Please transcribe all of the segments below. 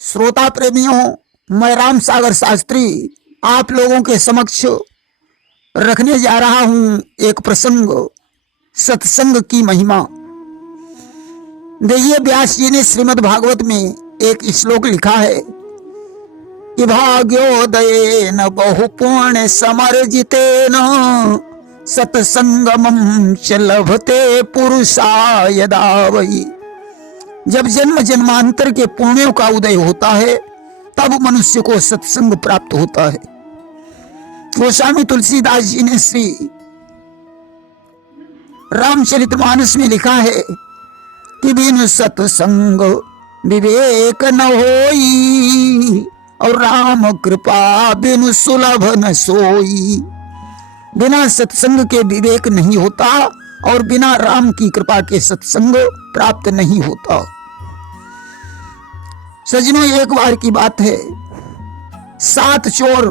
श्रोता प्रेमियों, मैं राम सागर शास्त्री आप लोगों के समक्ष रखने जा रहा हूं एक प्रसंग, सत्संग की महिमा। देखिए, व्यास जी ने श्रीमद् भागवत में एक श्लोक लिखा है कि भाग्योदयेन बहुपुण्य समर्जितेन सत्संगमं च लभते पुरुषाय दावयि। जब जन्म जन्मांतर के पुण्यों का उदय होता है तब मनुष्य को सत्संग प्राप्त होता है। गोस्वामी तुलसीदास जी ने श्री रामचरितमानस में लिखा है कि बिनु सत्संग विवेक न होई और राम कृपा बिनु सुलभ न सोई। बिना सत्संग के विवेक नहीं होता और बिना राम की कृपा के सत्संग प्राप्त नहीं होता। सजनों, एक बार की बात है, 7 चोर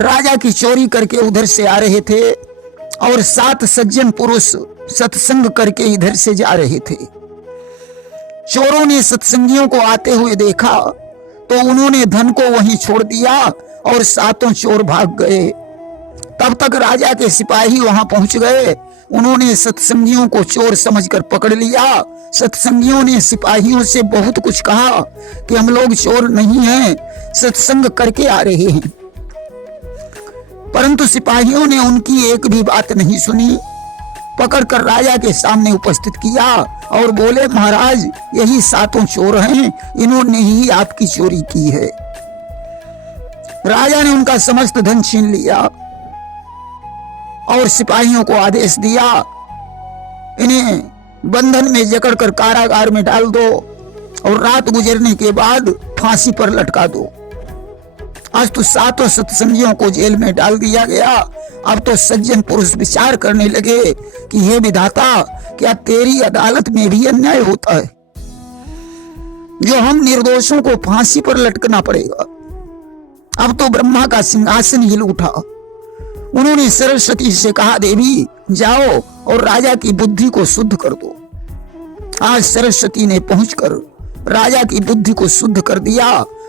राजा की चोरी करके उधर से आ रहे थे और 7 सज्जन पुरुष सत्संग करके इधर से जा रहे थे। चोरों ने सत्संगियों को आते हुए देखा तो उन्होंने धन को वहीं छोड़ दिया और 7 चोर भाग गए। तब तक राजा के सिपाही वहां पहुंच गए। उन्होंने सत्संगियों को चोर समझकर पकड़ लिया। सत्संगियों ने सिपाहियों से बहुत कुछ कहा कि हम लोग चोर नहीं हैं, सत्संग करके आ रहे हैं, परंतु सिपाहियों ने उनकी एक भी बात नहीं सुनी। पकड़कर राजा के सामने उपस्थित किया और बोले, महाराज, यही 7 चोर हैं, इन्होंने ही आपकी चोरी की है। राजा ने उनका समस्त धन छीन लिया और सिपाहियों को आदेश दिया, इन्हें बंधन में जकड़कर कारागार में डाल दो और रात गुजरने के बाद फांसी पर लटका दो। आज तो 7 सत्संगियों को जेल में डाल दिया गया। अब तो सज्जन पुरुष विचार करने लगे कि हे विधाता, क्या तेरी अदालत में भी अन्याय होता है जो हम निर्दोषों को फांसी पर लटकना पड़ेगा। अब तो ब्रह्मा का सिंहासन हिल उठा। उन्होंने सरस्वती से कहा, देवी जाओ और राजा की बुद्धि को शुद्ध कर दो। आज सरस्वती ने पहुंचकर राजा की बुद्धि को शुद्ध कर दिया।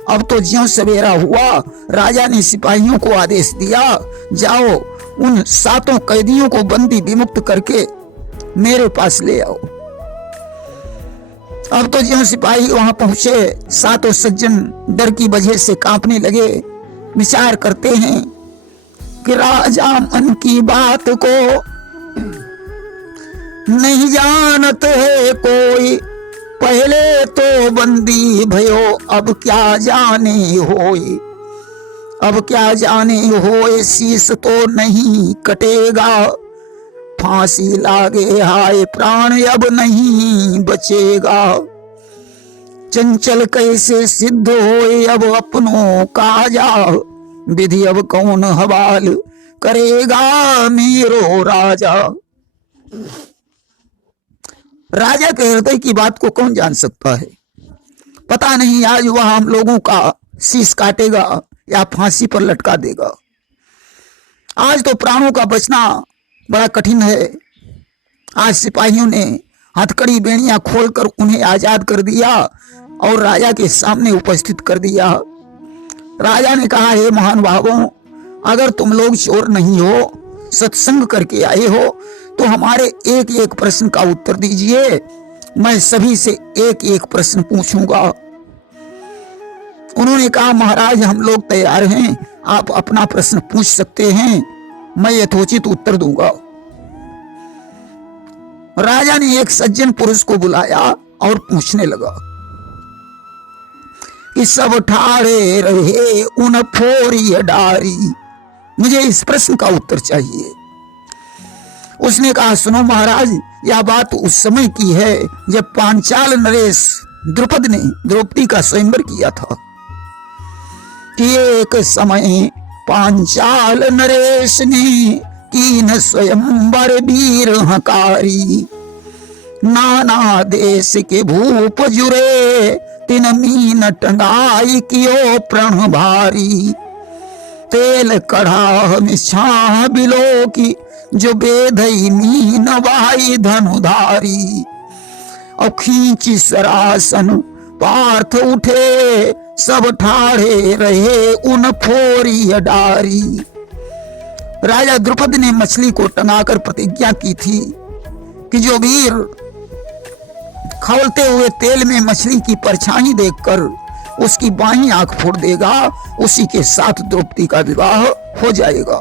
अब तो ज्यों सवेरा हुआ, राजा ने सिपाहियों को आदेश दिया, जाओ उन 7 कैदियों को बंदी विमुक्त करके मेरे पास ले आओ। अब तो ज्यों सिपाही वहां पहुंचे, 7 सज्जन डर की वजह से कांपने लगे। विचार करते हैं कि राजा मन की बात को नहीं जानत है कोई, पहले तो बंदी भयो अब क्या जाने होए। अब क्या जाने होए, शीश तो नहीं कटेगा, फांसी लागे हाय प्राण अब नहीं बचेगा। चंचल कैसे सिद्ध होए अब अपनों काजा, विधि अब कौन हवाल करेगा मेरो राजा। राजा के हृदय की बात को कौन जान सकता है। पता नहीं आज वह हम लोगों का शीश काटेगा या फांसी पर लटका देगा। आज तो प्राणों का बचना बड़ा कठिन है। आज सिपाहियों ने हथकड़ी बेड़ियां खोलकर उन्हें आजाद कर दिया और राजा के सामने उपस्थित कर दिया। राजा ने कहा, हे महानुभावों, अगर तुम लोग चोर नहीं हो, सत्संग करके आए हो, तो हमारे एक एक प्रश्न का उत्तर दीजिए। मैं सभी से एक एक प्रश्न पूछूंगा। उन्होंने कहा, महाराज, हम लोग तैयार हैं, आप अपना प्रश्न पूछ सकते हैं, मैं यथोचित उत्तर दूंगा। राजा ने एक सज्जन पुरुष को बुलाया और पूछने लगा कि सब ठाड़े रहे उन फोरी डारी, मुझे इस प्रश्न का उत्तर चाहिए। उसने कहा, सुनो महाराज, यह बात उस समय की है जब पांचाल नरेश द्रुपद ने द्रौपदी का स्वयंवर किया था। कि एक समय पांचाल नरेश ने कीन स्वयंवर वीर हकारी, नाना देश के भूप जुरे तिन मीन टंगाई कियो प्रण भारी। तेल कढ़ा में छाह बिलो की जो बेधई मीन वाई धनुधारी। और खींची सरासन पार्थ उठे सब ठाड़े रहे उन फोरी डारी। राजा द्रुपद ने मछली को टंगाकर प्रतिज्ञा की थी कि जो वीर खौलते हुए तेल में मछली की परछाई देखकर उसकी बाईं आंख फोड़ देगा, उसी के साथ द्रौपदी का विवाह हो जाएगा।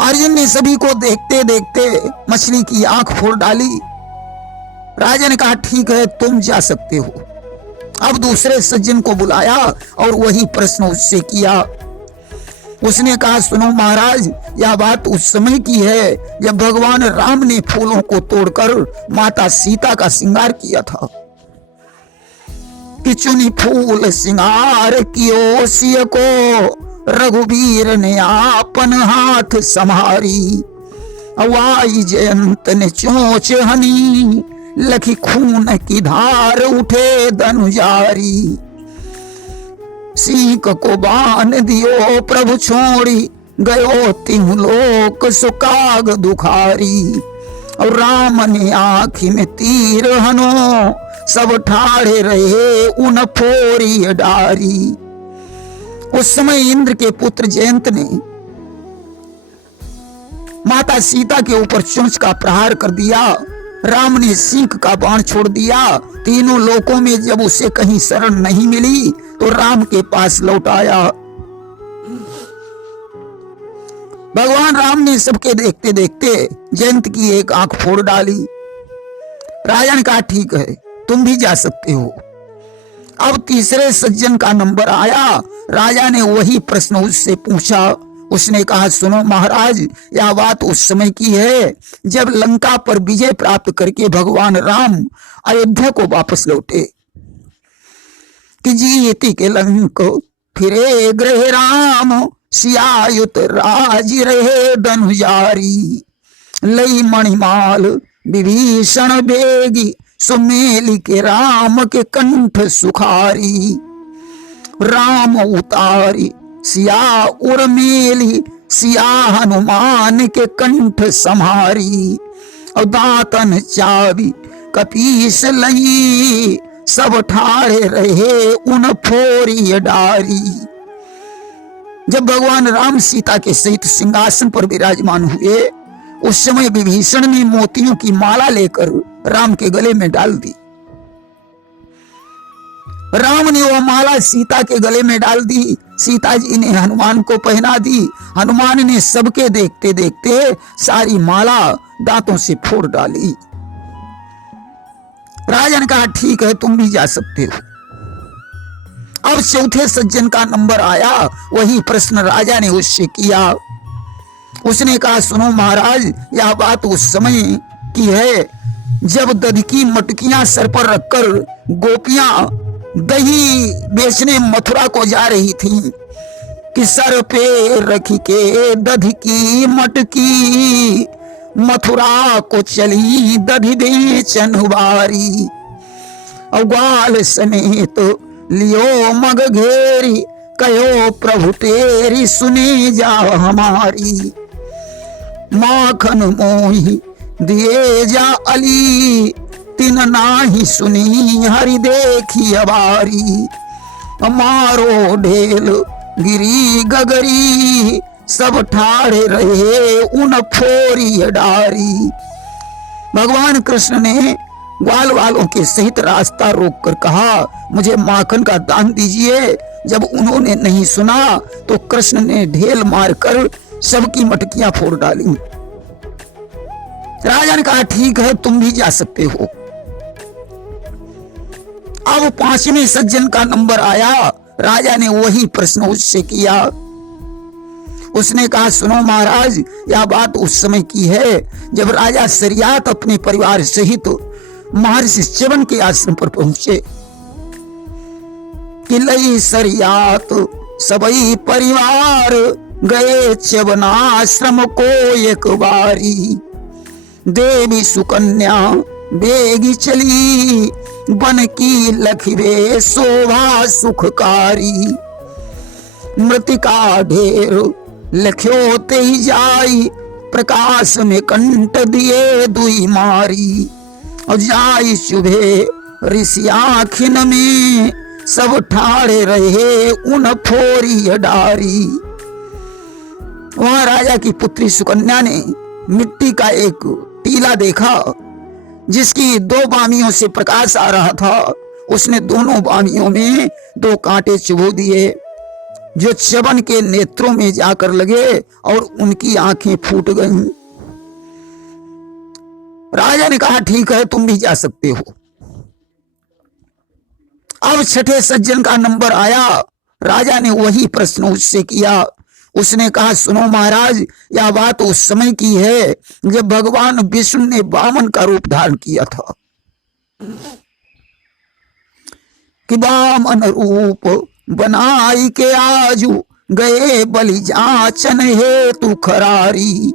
अर्जुन ने सभी को देखते देखते मछली की आंख फोड़ डाली। राजा ने कहा ठीक है, तुम जा सकते हो। अब दूसरे सज्जन को बुलाया और वही प्रश्न उससे किया। उसने कहा सुनो महाराज, यह बात उस समय की है जब भगवान राम ने फूलों को तोड़कर माता सीता का श्रृंगार किया था। कि चुनी फूल श्रृंगार कियो सिय को रघुवीर ने आपन हाथ संहारी। अवाई जयंत ने चोंच हनी लखी खून की धार उठे धनुजारी। सीक को बांध दियो प्रभु छोड़ी गयो तिहु लोक सुकाग दुखारी। और राम ने आँखी में तीर हनो सब ठाड़े रहे उन फोरी डारी। उस समय इंद्र के पुत्र जयंत ने माता सीता के ऊपर चोंच का प्रहार कर दिया। राम ने सींग का बाण छोड़ दिया। तीनों लोकों में जब उसे कहीं शरण नहीं मिली तो राम के पास लौट आया। भगवान राम ने सबके देखते देखते जयंत की एक आंख फोड़ डाली। राजा ने कहा ठीक है, तुम भी जा सकते हो। अब तीसरे सज्जन का नंबर आया। राजा ने वही प्रश्न उससे पूछा। उसने कहा सुनो महाराज, यह बात उस समय की है जब लंका पर विजय प्राप्त करके भगवान राम अयोध्या को वापस लौटे। कि जीति के लंक फिरे गृह राम सियायुत राज रहे धनुजारी। लई मणिमाल विभीषण बेगी सुमेली के राम के कंठ सुखारी। राम उतारी सिया उर्मेली सिया हनुमान के कंठ संहारी। और दातन चाबी कपीस लई सब ठाड़े रहे उन फोरी डारी। जब भगवान राम सीता के सहित सिंहासन पर विराजमान हुए उस समय विभीषण ने मोतियों की माला लेकर राम के गले में डाल दी। राम ने वो माला सीता के गले में डाल दी। सीता जी ने हनुमान को पहना दी। हनुमान ने सबके देखते देखते सारी माला दांतों से फोड़ डाली। राजा ने कहा ठीक है, तुम भी जा सकते हो। अब चौथे सज्जन का नंबर आया। वही प्रश्न राजा ने उससे किया। उसने कहा सुनो महाराज, यह बात उस समय की है जब दध की मटकियां सर पर रखकर गोपियां दही बेचने मथुरा को जा रही थी। कि सर पे रखी के दध की मटकी मथुरा को चली दधी बेचन बारी। और ग्वाल समेत लियो मग घेरी कहो प्रभु तेरी सुनी जा हमारी। माखन मोही दिए जा अली तिन नाही सुनी हरि देखी अबारी। मारो ढेल गिरी गगरी सब ठाड़े रहे उन फोरी डारी। भगवान कृष्ण ने ग्वाल वालों के सहित रास्ता रोककर कहा मुझे माखन का दान दीजिए। जब उन्होंने नहीं सुना तो कृष्ण ने ढेल मारकर सबकी मटकियां फोड़ डाली। राजा ने कहा ठीक है, तुम भी जा सकते हो। अब पांचवें सज्जन का नंबर आया। राजा ने वही प्रश्न उससे किया। उसने कहा सुनो महाराज, यह बात उस समय की है जब राजा सरियात अपने परिवार सहित महर्षि च्यवन के आश्रम पर पहुंचे। कि लई सरियात सबई परिवार गए च्यवन आश्रम को एक बारी। देवी सुकन्या बेगी चली बन की लखिवे शोभा सुखकारी। मृतिका ढेर लख्यो ते जाई प्रकाश में कंठ दिए दुई मारी। और जाई चुभे ऋषि आखिन में, सब ठाड़े रहे उन फोरी डारी। वहां राजा की पुत्री सुकन्या ने मिट्टी का एक टीला देखा जिसकी 2 बामियों से प्रकाश आ रहा था। उसने दोनों बामियों में 2 कांटे चुभो दिए जो च्यवन के नेत्रों में जाकर लगे और उनकी आंखें फूट गईं। राजा ने कहा ठीक है, तुम भी जा सकते हो। अब छठे सज्जन का नंबर आया। राजा ने वही प्रश्न उससे किया। उसने कहा सुनो महाराज, यह बात उस समय की है जब भगवान विष्णु ने वामन का रूप धारण किया था कि वामन रूप बनाई के आजू गए बलि जाचन हेतु खरारी,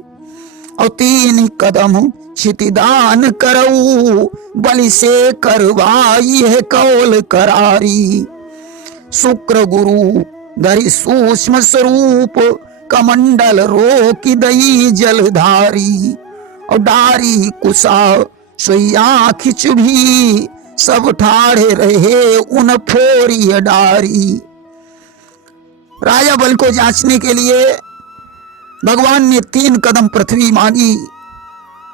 और 3 कदम क्षितिदान करऊ बलि से करवाई है कौल करारी। शुक्र गुरु धरि सूक्ष्म स्वरूप कमंडल रोकी दई जलधारी, और डारी कुशा सोया खिच भी सब ठाड़े रहे उन फोरी डारी। राजा बल को जांचने के लिए भगवान ने 3 कदम पृथ्वी मांगी।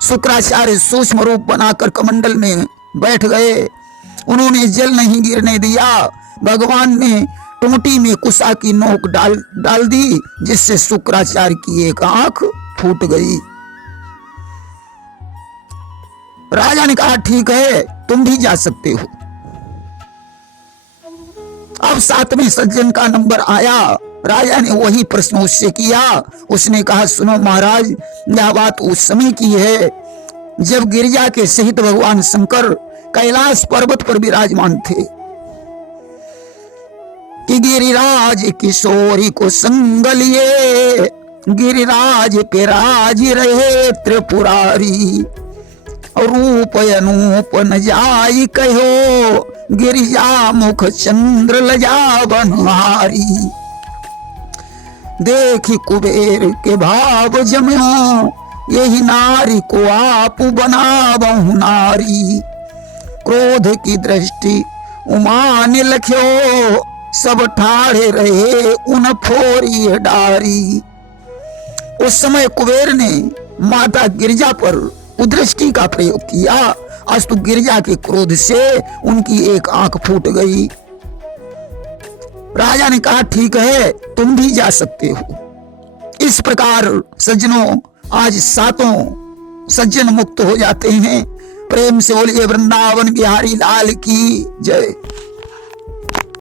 शुक्राचार्य सूक्ष्म रूप बनाकर कमंडल में बैठ गए। उन्होंने जल नहीं गिरने दिया। भगवान ने टूटी में कुशा की नोक डाल दी जिससे शुक्राचार्य की एक आंख फूट गई। राजा ने कहा ठीक है, तुम भी जा सकते हो। अब 7वें सज्जन का नंबर आया। राजा ने वही प्रश्न उससे किया। उसने कहा सुनो महाराज, यह बात उस समय की है जब गिरिजा के सहित भगवान शंकर कैलाश पर्वत पर विराजमान थे कि गिरिराज किशोरी को संग लिए गिरिराज पे राज रहे त्रिपुरारी, रूप अनूप न जाई कहो गिरिजा मुख चंद्र लजा बनहारी। देखी कुबेर के भाव जम्यो यही नारी को आप बनावहु नारी, क्रोध की दृष्टि उमा ने लख्यो सब ठाड़े रहे उन फोरी डारी। उस समय कुबेर ने माता गिरिजा पर उदृष्टि का प्रयोग किया। अस्तु गिरिजा के क्रोध से उनकी एक आंख फूट गई। राजा ने कहा ठीक है, तुम भी जा सकते हो। इस प्रकार सज्जनों, आज 7 सज्जन मुक्त हो जाते हैं। प्रेम से बोलिए वृंदावन बिहारी लाल की जय।